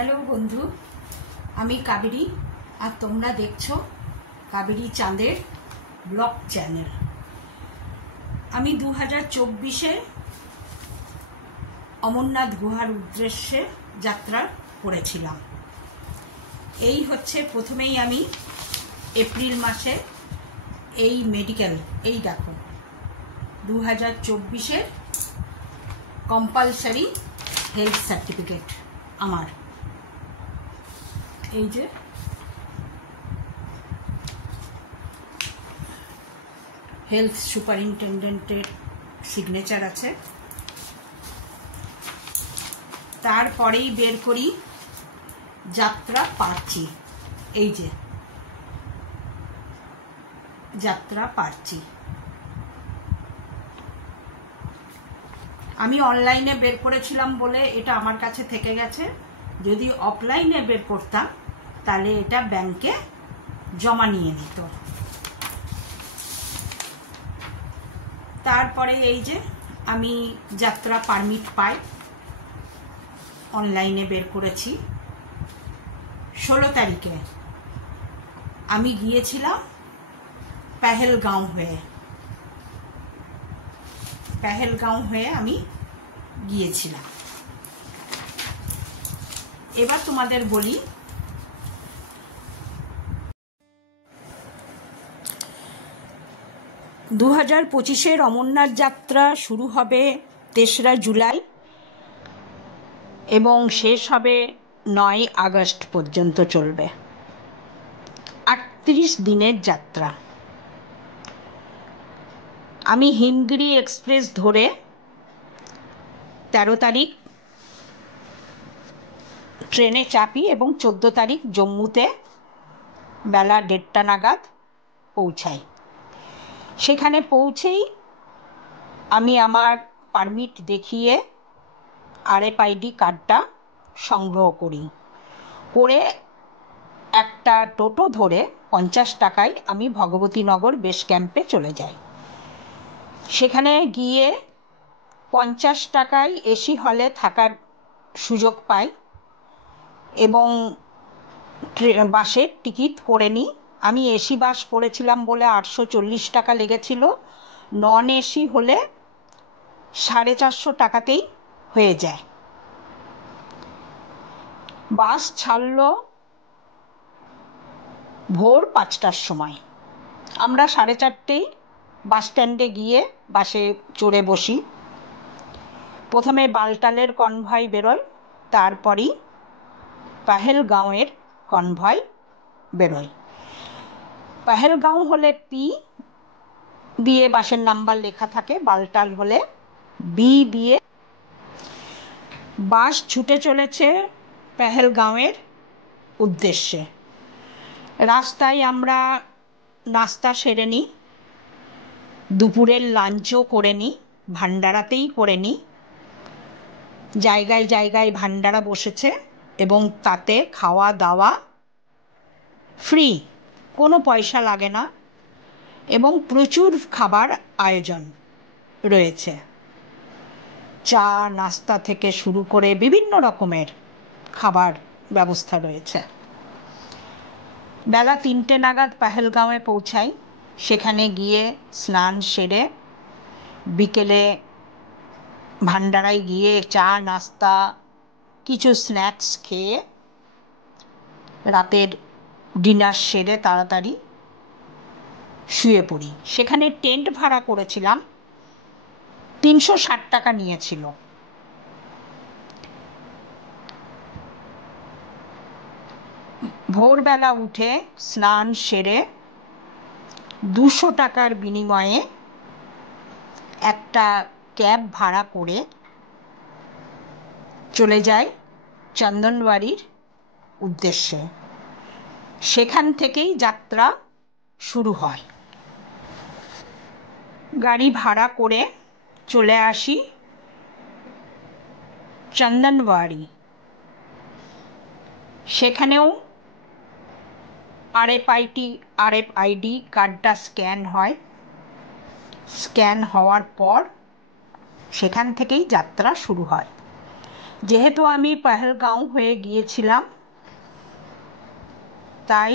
Hello বন্ধু, আমি কাবেরী আর তোমরা দেখছো কাবেরী চাঁদের ব্লগ চ্যানেল। আমি 2024-এ অমরনাথ গুহার উদ্দেশ্যে যাত্রা করেছিলাম। এই হচ্ছে প্রথমেই আমি এপ্রিল মাসে এই মেডিকেল, এই দেখো 2024-এর কম্পালসারি হেলথ সার্টিফিকেট আমার, এই যে হেলথ সুপারিনটেন্ডেন্টের সিগনেচার আছে। তারপরেই বের করি যাত্রা পার্চি, এই যে যাত্রা পার্চি। আমি অনলাইনে বের করেছিলাম বলে এটা আমার কাছে থেকে গেছে। যদি অফলাইনে বের করতাম তাহলে এটা ব্যাংকে জমা নিয়ে নিত। তারপরে এই যে আমি যাত্রা পারমিট পাই, অনলাইনে বের করেছি। 16 তারিখে আমি গিয়েছিলাম পেহেলগাঁও হয়ে আমি গিয়েছিলাম। এবার তোমাদের বলি, 2025-এর অমরনাথ যাত্রা শুরু হবে 3রা জুলাই এবং শেষ হবে 9 আগস্ট পর্যন্ত চলবে। 38 দিনের যাত্রা। আমি হিমগিরি এক্সপ্রেস ধরে 13 তারিখ ট্রেনে চাপি এবং 14 তারিখ জম্মুতে বেলা 1:30টা নাগাদ পৌঁছাই। সেখানে পৌঁছেই আমি আমার পারমিট দেখিয়ে RFID কার্ডটা সংগ্রহ করে একটা টোটো ধরে 50 টাকায় আমি ভগবতীনগর বেস ক্যাম্পে চলে যাই। সেখানে গিয়ে 50 টাকায় এসি হলে থাকার সুযোগ পাই এবং বাসের টিকিট করে নিই। আমি এসি বাস করেছিলাম বলে 840 টাকা লেগেছিল, নন এসি হলে 450 টাকাতেই হয়ে যায়। বাস ছাড়ল ভোর 5টার সময়। আমরা 4:30 বাস স্ট্যান্ডে গিয়ে বাসে চড়ে বসি। প্রথমে বালটালের কনভয় বেরোয়, তারপরই পেহেলগাঁওয়ের কনভয় বেরোয়। পেহেলগাঁও হলে P দিয়ে বাসের নাম্বার লেখা থাকে, বালটাল হলে B দিয়ে। বাস ছুটে চলেছে পেহেলগাঁওয়ের উদ্দেশ্যে। রাস্তায় আমরা নাস্তা সেরে নিই, দুপুরের লাঞ্চও করে নিই, ভান্ডারাতেই করে নিই। জায়গায় জায়গায় ভান্ডারা বসেছে এবং তাতে খাওয়া দাওয়া ফ্রি, কোনো পয়সা লাগে না এবং প্রচুর খাবার আয়োজন রয়েছে। চা নাস্তা থেকে শুরু করে বিভিন্ন রকমের খাবার ব্যবস্থা রয়েছে। বেলা 3টে নাগাদ পেহেলগাঁওয়ে পৌঁছাই। সেখানে গিয়ে স্নান সেরে বিকেলে ভান্ডারায় গিয়ে চা নাস্তা কিছু স্ন্যাক্স খেয়ে রাতের ডিনার সেরে তাড়াতাড়ি শুয়ে পড়ি। সেখানে টেন্ট ভাড়া করেছিলাম, 360 টাকা নিয়েছিল। ভোরবেলা উঠে স্নান সেরে 200 টাকার বিনিময়ে একটা ক্যাব ভাড়া করে চলে যাই চন্দনবাড়ির উদ্দেশ্যে। সেখান থেকেই যাত্রা শুরু হয়। গাড়ি ভাড়া করে চলে আসি চন্দনবাড়ি। সেখানেও RFID কার্ডটা স্ক্যান হয়। স্ক্যান হওয়ার পর সেখান থেকেই যাত্রা শুরু হয়। যেহেতু আমি পহেলগাঁও হয়ে গিয়েছিলাম, তাই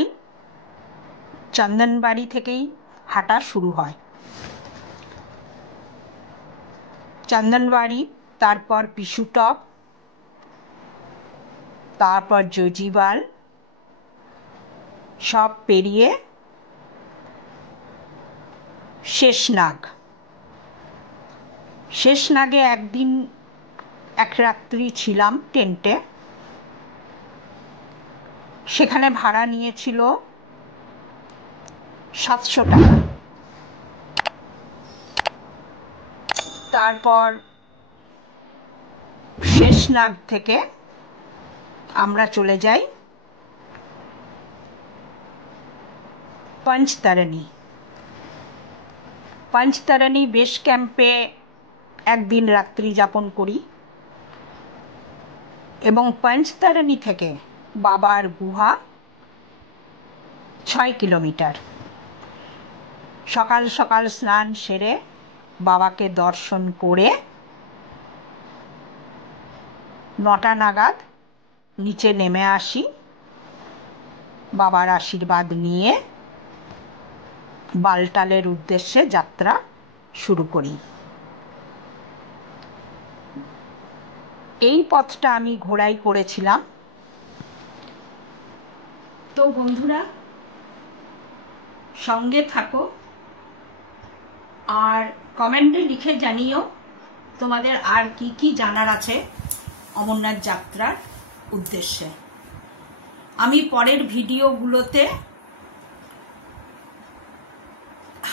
চন্দনবাড়ি থেকেই হাঁটা শুরু হয়। চন্দনবাড়ি, তারপর পিছুটপ, তারপর জজিবাল, সব পেরিয়ে শেষনাগ। শেষনাগে একদিন এক রাত্রি ছিলাম টেন্টে। সেখানে ভাড়া নিয়েছিল 700 টাকা। তারপর শেষনাগ থেকে আমরা চলে যাই পঞ্চতারণী। পঞ্চতারণী বেস ক্যাম্পে একদিন রাত্রি যাপন করি এবং পঞ্চতারণী থেকে বাবার গুহা 6 কিলোমিটার। সকাল সকাল স্নান সেরে বাবাকে দর্শন করে 9টা নাগাদ নিচে নেমে আসি। বাবার আশীর্বাদ নিয়ে বালটালের উদ্দেশ্যে যাত্রা শুরু করি। এই পথটা আমি ঘোড়ায় করেছিলাম। তো বন্ধুরা, সঙ্গে থাকো আর কমেন্টে লিখে জানিও তোমাদের আর কি কি জানার আছে অমরনাথ যাত্রার উদ্দেশ্যে। আমি পরের ভিডিওগুলোতে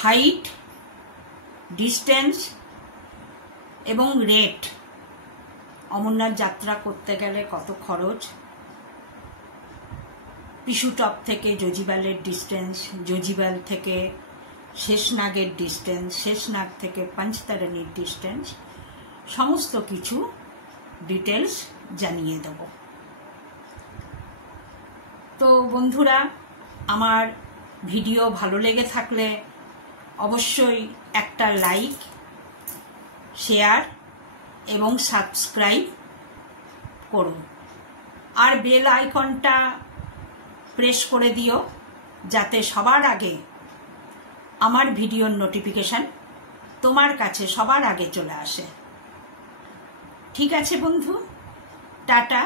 হাইট, ডিস্টেন্স এবং রেট, অমরনাথ যাত্রা করতে গেলে কত খরচ, পিছুটপ থেকে জজিবালের ডিস্টেন্স, জজিবাল থেকে শেষনাগের ডিস্টেন্স, শেষনাগ থেকে পঞ্চতারণীর ডিস্টেন্স, সমস্ত কিছু ডিটেলস জানিয়ে দেব। তো বন্ধুরা, আমার ভিডিও ভালো লেগে থাকলে অবশ্যই একটা লাইক, শেয়ার এবং সাবস্ক্রাইব করো। আর বেল আইকনটা প্রেস করে দিও যাতে সবার আগে আমার ভিডিওর নোটিফিকেশন তোমার কাছে সবার আগে চলে আসে। ঠিক আছে বন্ধু, টাটা।